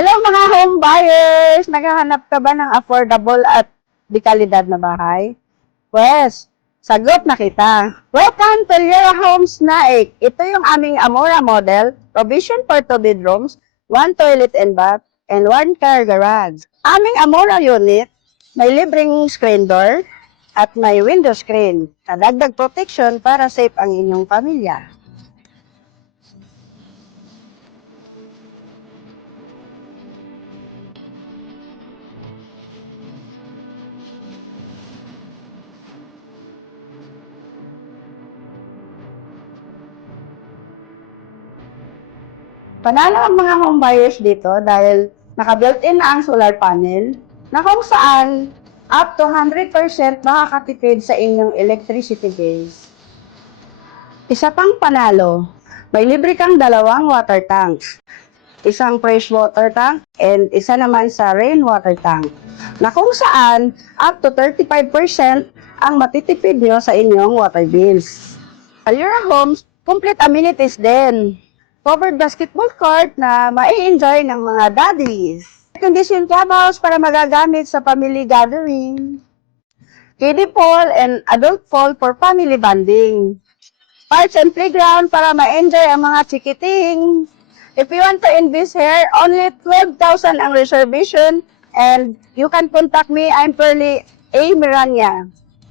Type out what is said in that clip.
Hello mga home buyers! Naghahanap ka ba ng affordable at dekalidad na bahay? Pues, sagot na kita. Welcome to Lira Homes Naik. Ito yung aming Amora model, provision for 2 bedrooms, 1 toilet and bath, and 1 car garage. Aming Amora unit, may libreng screen door at may window screen na dagdag protection para safe ang inyong pamilya. Panalo ang mga home buyers dito dahil naka-built-in na ang solar panel na kung saan up to 100% makakatipid sa inyong electricity bills. Isa pang panalo, may libre kang 2 water tanks, isang fresh water tank and isa naman sa rainwater tank na kung saan up to 35% ang matitipid nyo sa inyong water bills. Alura Homes, complete amenities din. Covered basketball court na mai-enjoy ng mga daddies. Condition clubhouse para magagamit sa family gathering. Kiddie pool and adult pool for family bonding. Parks and playground para ma-enjoy ang mga chikiting. If you want to invest here, only 12,000 ang reservation and you can contact me. I'm Pearly A. Miranya.